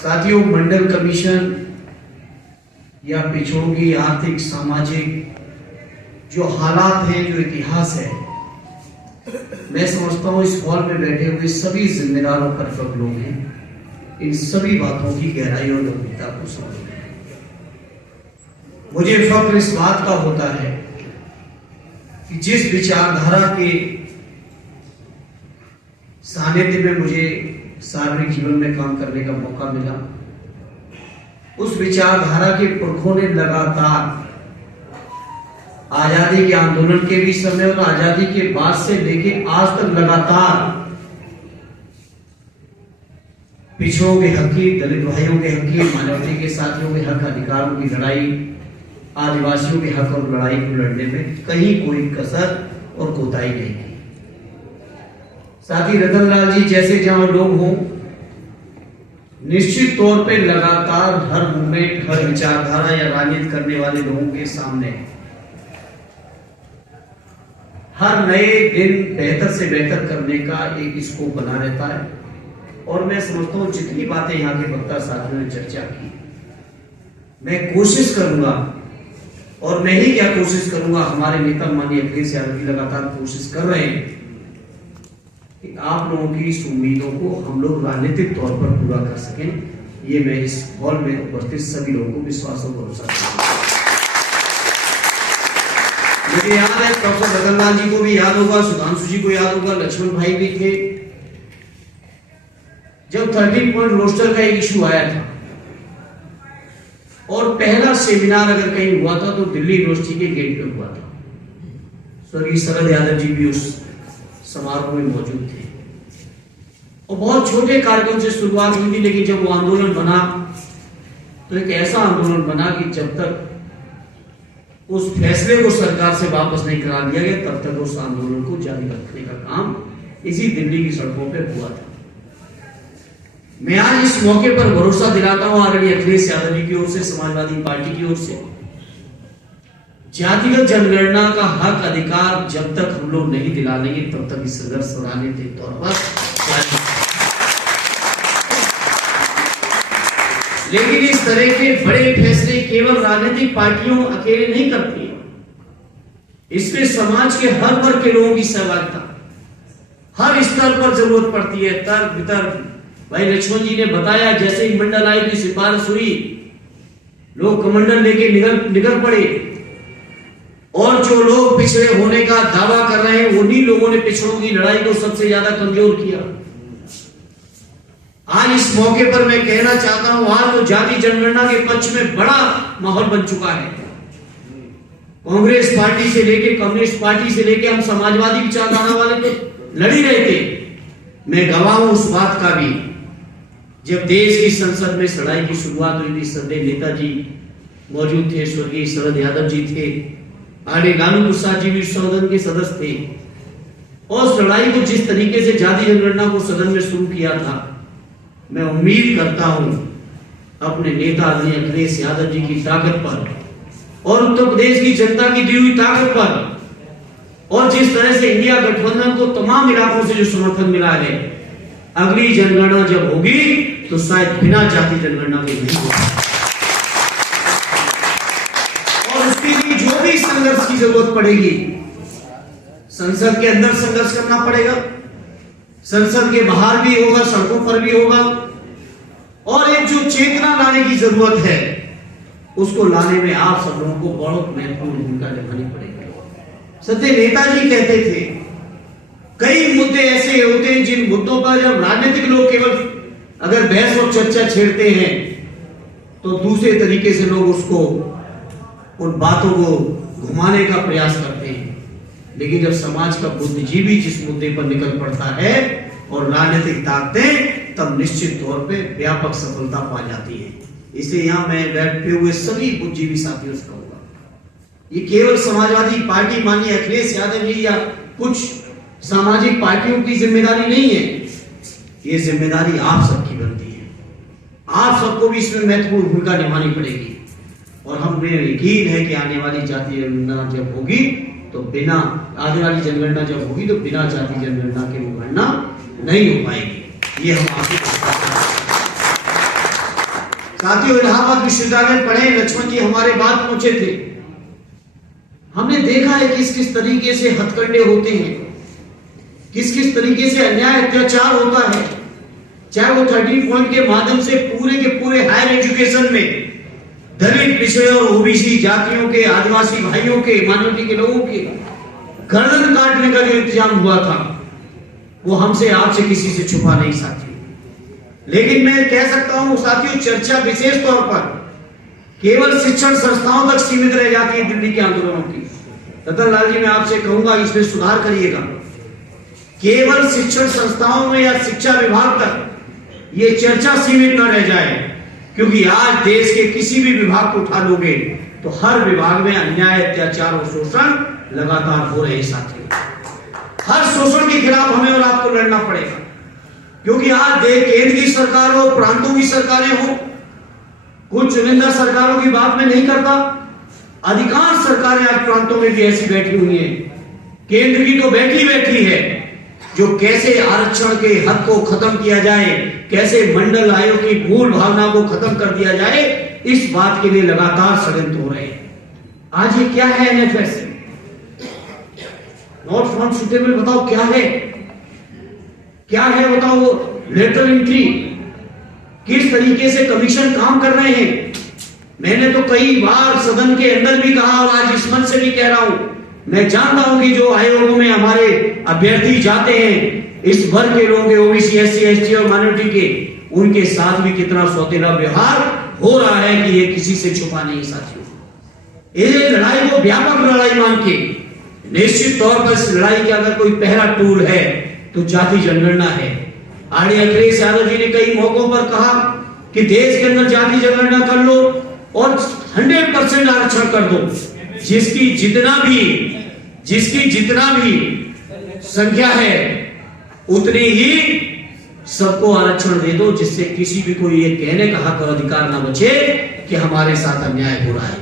साथियों, मंडल कमीशन या पिछड़ों की आर्थिक सामाजिक जो हालात हैं, जो इतिहास है, मैं समझता हूं इस हॉल में बैठे हुए सभी जिम्मेदार और परफेक्ट लोग हैं, इन सभी बातों की गहराई और गंभीरता को समझते हैं। मुझे फख्र इस बात का होता है कि जिस विचारधारा के सानिध्य में मुझे सार्वजनिक जीवन में काम करने का मौका मिला, उस विचारधारा के पुरखों ने लगातार आजादी के आंदोलन के भी समय और आजादी के बाद से लेके आज तक लगातार पिछड़ों के हक की, दलित भाइयों के हक की, मानवता के साथियों के हक अधिकारों की लड़ाई, आदिवासियों के हक और लड़ाई को लड़ने में कहीं कोई कसर और कोताही नहीं की। साथ ही रतनलाल जी जैसे जहां लोग हों, निश्चित तौर पे लगातार हर मूवमेंट, हर विचारधारा या राजनीति करने वाले लोगों के सामने हर नए दिन बेहतर से बेहतर करने का एक स्कोप बना रहता है। और मैं समझता हूं जितनी बातें यहाँ के वक्ता साथियों ने चर्चा की, मैं कोशिश करूंगा, और मैं ही क्या कोशिश करूंगा, हमारे नेता माननीय अखिलेश यादव जी लगातार कोशिश कर रहे हैं कि आप लोगों की इस उम्मीदों को हम लोग राजनीतिक तौर पर पूरा कर सकें। ये मैं इस हॉल में उपस्थित सभी लोगों को विश्वास और भरोसा करता हूं। मुझे याद है प्रोफेसर रतनलाल जी को भी याद होगा, सुधांशु जी को याद होगा, लक्ष्मण भाई भी थे, जब 13 पॉइंट रोस्टर का एक इशू आया था और पहला सेमिनार अगर कहीं हुआ था तो दिल्ली यूनिवर्सिटी के गेट पे हुआ था। स्वर्गीय शरद यादव जी भी उस समारोह में मौजूद थे और बहुत छोटे कार्यक्रम से शुरुआत हुई थी, लेकिन जब वो आंदोलन बना तो एक ऐसा आंदोलन बना कि जब तक उस फैसले को सरकार से वापस नहीं करा दिया गया तब तक उस आंदोलन को जारी रखने का काम इसी दिल्ली की सड़कों पे हुआ था। मैं आज इस मौके पर भरोसा दिलाता हूं आदरणीय अखिलेश यादव जी की ओर से, समाजवादी पार्टी की ओर से, जातिगत जनगणना का हक अधिकार जब तक हम लोग नहीं दिला लेंगे तब तक इस संघर्ष राजनीतिक तौर पर जारी। लेकिन इस तरह के बड़े फैसले केवल राजनीतिक पार्टियों अकेले नहीं करती है, इसमें समाज के हर वर्ग के लोगों की सहभागिता हर स्तर पर जरूरत पड़ती है। तर्क वितर्क, भाई लक्ष्मण जी ने बताया, जैसे ही मंडल आयोग की सिफारिश हुई, लोग कमंडल लेके निकल पड़े और जो लोग पिछड़े होने का दावा कर रहे हैं उन्हीं लोगों ने पिछड़ों की लड़ाई को सबसे ज्यादा कमजोर किया। आज इस मौके पर मैं कहना चाहता हूं, आज तो जाति जनगणना के पक्ष में बड़ा माहौल बन चुका है। कांग्रेस पार्टी से लेके, कम्युनिस्ट पार्टी से लेके हम समाजवादी विचारधारा वाले तो लड़ ही रहे थे। मैं गवाह हूं उस बात का भी, जब देश की संसद में लड़ाई की शुरुआत हुई थी, सदैव नेताजी मौजूद थे, स्वर्गीय शरद यादव जी थे, आगे लालू प्रसाद जी भी सदन के सदस्य थे, और उस लड़ाई को जिस तरीके से जाति जनगणना को सदन में शुरू किया था, मैं उम्मीद करता हूं अपने नेता आदरणीय अखिलेश यादव जी की ताकत पर और उत्तर प्रदेश की जनता की दी हुई ताकत पर, और जिस तरह से इंडिया गठबंधन को तमाम इलाकों से जो समर्थन मिला है, अगली जनगणना जब होगी तो शायद बिना जाति जनगणना के नहीं होगी। और उसके लिए जो भी संघर्ष की जरूरत पड़ेगी, संसद के अंदर संघर्ष करना पड़ेगा, संसद के बाहर भी होगा, सड़कों पर भी होगा, और एक जो चेतना लाने की जरूरत है उसको लाने में आप सब लोगों को बहुत महत्वपूर्ण भूमिका निभानी पड़ेगी। सत्य नेताजी कहते थे, कई मुद्दे ऐसे होते हैं जिन मुद्दों पर जब राजनीतिक लोग केवल अगर बहस और चर्चा छेड़ते हैं तो दूसरे तरीके से लोग उसको, उन बातों को घुमाने का प्रयास करते हैं, लेकिन जब समाज का बुद्धिजीवी जिस मुद्दे पर निकल पड़ता है और राजनीतिक ताकतें, तब निश्चित तौर पे व्यापक सफलता पा जाती है। इसलिए यहां मैं बैठे हुए सभी बुद्धिजीवी साथियों से कहूंगा, ये केवल समाजवादी पार्टी माननीय अखिलेश यादव जी या कुछ सामाजिक पार्टियों की जिम्मेदारी नहीं है, ये जिम्मेदारी आप सबकी बनती है। आप सबको भी इसमें महत्वपूर्ण भूमिका निभानी पड़ेगी, और हमें यकीन है कि आने वाली जाति जनगणना जब होगी तो बिना जाति जनगणना के वो गणना नहीं हो पाएगी। ये हम आपको साथियों, इलाहाबाद विश्वविद्यालय पढ़े लक्ष्मण जी हमारे बाद पहुंचे थे। हमने देखा है किस किस तरीके से हथकंडे होते हैं, किस किस तरीके से अन्याय अत्याचार होता है, चाहे वो 13 पॉइंट के माध्यम से पूरे के पूरे हायर एजुकेशन में दलित, पिछड़े और ओबीसी जातियों के, आदिवासी भाइयों के, माइनॉरिटी के लोगों के गर्दन काटने का जो इंतजाम हुआ था, वो हमसे आपसे किसी से छुपा नहीं साथियों। लेकिन मैं कह सकता हूं साथियों, चर्चा विशेष तौर पर केवल शिक्षण संस्थाओं तक सीमित रह जाती है दिल्ली के आंदोलनों की। रतन लाल जी, मैं आपसे कहूंगा इसमें सुधार करिएगा। केवल शिक्षण संस्थाओं में या शिक्षा विभाग तक ये चर्चा सीमित न रह जाए, क्योंकि आज देश के किसी भी विभाग को उठा लोगे तो हर विभाग में अन्याय, अत्याचार और शोषण लगातार हो रहे साथियों। हर शोषण के खिलाफ हमें और आपको लड़ना पड़ेगा, क्योंकि आज केंद्र की सरकार हो, प्रांतों की सरकारें हो, कुछ चुनिंदा सरकारों की बात में नहीं करता, अधिकांश सरकारें आज प्रांतों में भी ऐसी बैठी हुई हैं। केंद्र की तो बैठी है जो कैसे आरक्षण के हक को खत्म किया जाए, कैसे मंडल आयोग की मूल भावना को खत्म कर दिया जाए, इस बात के लिए लगातार षड्यंत्र हो रहे हैं। आज ये क्या है एनएफएस? नॉट फाउंड सुटेबल, बताओ क्या है? क्या है बताओ? लेटरल एंट्री, किस तरीके से कमीशन काम कर रहे हैं? मैंने तो कई बार सदन के अंदर भी कहा और आज इस मंच से भी कह रहा हूं, मैं जानता हूं कि जो आयोगों में हमारे अभ्यर्थी जाते हैं, इस वर्ग के लोगों के, ओबीसी, एससी, एसटी और माइनॉरिटी के, उनके साथ भी कितना सौतेला व्यवहार हो रहा है कि ये किसी से छुपा नहीं साथियों। ये लड़ाई को व्यापक लड़ाई मान के, निश्चित तौर पर इस लड़ाई का अगर कोई पहला टूल है तो जाति जनगणना है। आर्य अखिलेश यादव जी ने कई मौकों पर कहा कि देश के अंदर जाति जनगणना कर लो और 100% आरक्षण कर दो। जिसकी जितना भी संख्या है उतनी ही सबको आरक्षण दे दो, जिससे किसी भी को ये कहने का हक और अधिकार ना बचे कि हमारे साथ अन्याय हो रहा है।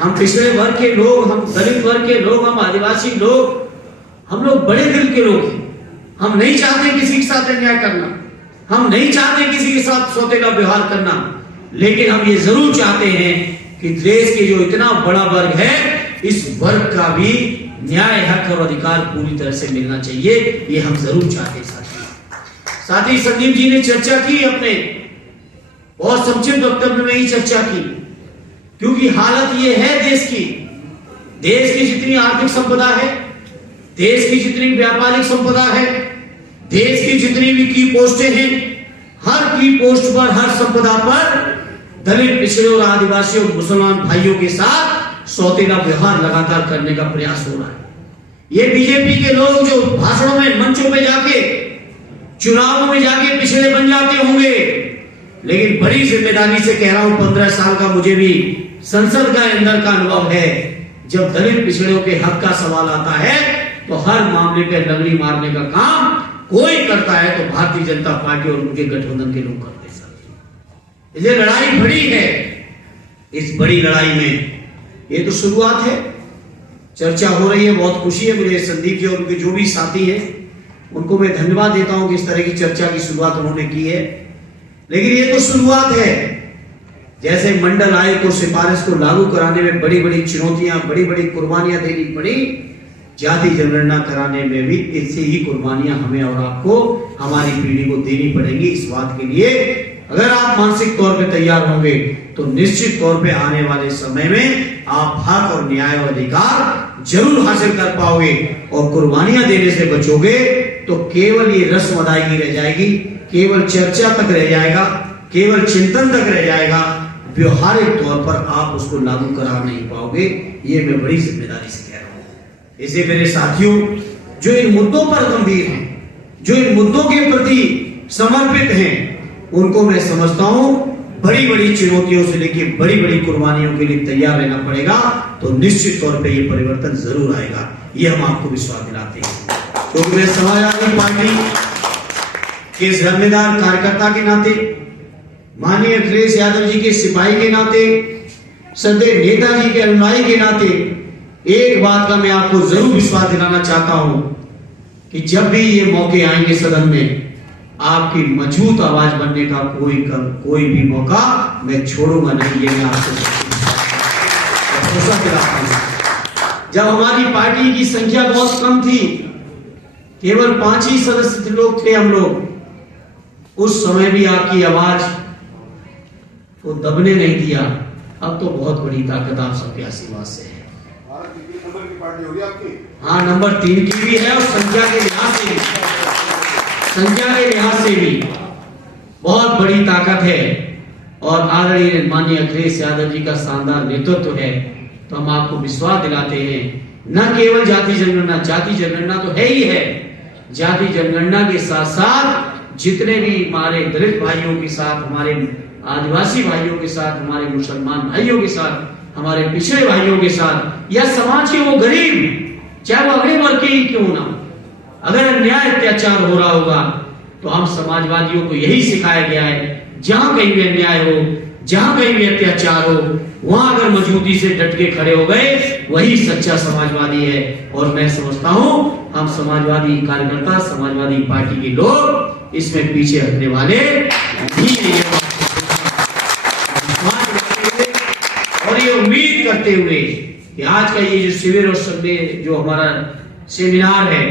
हम पिछड़े वर्ग के लोग, हम दलित वर्ग के लोग, हम आदिवासी लोग, हम लोग बड़े दिल के लोग हैं। हम नहीं चाहते किसी के साथ अन्याय करना, हम नहीं चाहते किसी के साथ सौतेला व्यवहार करना, लेकिन हम ये जरूर चाहते हैं कि देश के जो इतना बड़ा वर्ग है, इस वर्ग का भी न्याय, हक और अधिकार पूरी तरह से मिलना चाहिए। ये हम जरूर चाहते हैं साथ ही संदीप जी ने चर्चा की, अपने बहुत संक्षिप्त वक्तव्य में ही चर्चा की, क्योंकि हालत ये है देश की जितनी आर्थिक संपदा है, देश की जितनी व्यापारिक संपदा है, देश की जितनी भी की पोस्टें हैं, हर की पोस्ट पर, हर संपदा पर दलित, पिछड़े और आदिवासी और मुसलमान भाइयों के साथ सौतेला व्यवहार लगातार करने का प्रयास हो रहा है। ये बीजेपी के लोग जो भाषणों में, मंचों पे जाके, चुनावों में जाके पिछड़े बन जाते होंगे, लेकिन बड़ी जिम्मेदारी से कह रहा हूं, 15 साल का मुझे भी संसद का अंदर का अनुभव है। जब दलित पिछड़ों के हक का सवाल आता है तो हर मामले पे लंगड़ी मारने का काम कोई करता है तो भारतीय जनता पार्टी और उनके गठबंधन के लोग करते हैं। ये लड़ाई बड़ी है। इस बड़ी लड़ाई में ये तो शुरुआत है, चर्चा हो रही है, बहुत खुशी है मुझे। संदीप जी और उनके जो भी साथी हैं उनको मैं धन्यवाद देता हूं कि इस तरह की चर्चा की शुरुआत उन्होंने की है, लेकिन ये तो शुरुआत है। जैसे मंडल आयोग को, सिफारिश को लागू कराने में बड़ी बड़ी चुनौतियां, बड़ी बड़ी कुर्बानियां देनी पड़ी, जाति जनगणना कराने में भी ऐसी ही कुर्बानियां हमें और आपको, हमारी पीढ़ी को देनी पड़ेगी। इस बात के लिए अगर आप मानसिक तौर पे तैयार होंगे तो निश्चित तौर पे आने वाले समय में आप हक और न्याय और अधिकार जरूर हासिल कर पाओगे, और कुर्बानियां देने से बचोगे तो केवल ये रस्म अदायगी रह जाएगी, केवल चर्चा तक रह जाएगा, केवल चिंतन तक रह जाएगा, व्यवहारिक तौर पर आप उसको लागू करा नहीं पाओगे। ये मैं बड़ी जिम्मेदारी से कह रहा हूं। इसे मेरे साथियों जो इन मुद्दों पर गंभीर हैं, जो इन मुद्दों के प्रति समर्पित हैं, उनको मैं समझता हूं बड़ी बड़ी चुनौतियों से लेकर बड़ी बड़ी कुर्बानियों के लिए तैयार रहना पड़ेगा, तो निश्चित तौर पे ये परिवर्तन जरूर आएगा। ये हम आपको विश्वास दिलाते हैं, क्योंकि मैं समाजवादी पार्टी के जिम्मेदार कार्यकर्ता के नाते, माननीय अखिलेश यादव जी के सिपाही के नाते, सदैव नेताजी के अनुयायी के नाते एक बात का मैं आपको जरूर विश्वास दिलाना चाहता हूं कि जब भी ये मौके आएंगे सदन में, आपकी मजबूत आवाज बनने का कोई भी मौका मैं छोड़ूंगा नहीं। ये मैं आपको भरोसा दिलाता हूं। जब हमारी पार्टी की संख्या बहुत कम थी, केवल 5 ही सदस्य लोग थे हम लोग, उस समय भी आपकी आवाज को दबने नहीं दिया। अब तो बहुत बड़ी ताकत आप सबके आशीर्वाद से है। नंबर की पार्टी होगी आपकी? हाँ, नंबर 3 की भी है और संख्या के लिहाज से भी बहुत बड़ी ताकत है। और आदरणीय माननीय अखिलेश यादव जी का शानदार नेतृत्व है, तो हम आपको विश्वास दिलाते हैं, न केवल जाति जनगणना तो है ही है, जाति जनगणना के साथ साथ जितने भी हमारे दलित भाइयों के साथ, हमारे आदिवासी भाइयों के साथ, हमारे मुसलमान भाइयों के साथ, हमारे पिछड़े भाइयों के साथ, या समाज के वो गरीब, चाहे वो अगले वर्ग के ही क्यों ना, अगर अन्याय अत्याचार हो रहा होगा तो हम समाजवादियों को यही सिखाया गया है, जहां कहीं भी अन्याय हो, जहां कहीं भी अत्याचार हो, वहां अगर मजबूती से डट के खड़े हो गए, वही सच्चा समाजवादी है। और मैं समझता हूं हम समाजवादी कार्यकर्ता, समाजवादी पार्टी के लोग इसमें पीछे हटने वाले नहीं है। और ये उम्मीद करते हुए कि आज का ये जो शिविर और संडे जो हमारा सेमिनार है,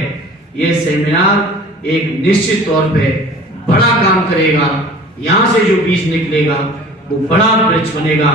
ये सेमिनार एक निश्चित तौर पे बड़ा काम करेगा। यहां से जो बीज निकलेगा वो बड़ा वृक्ष बनेगा।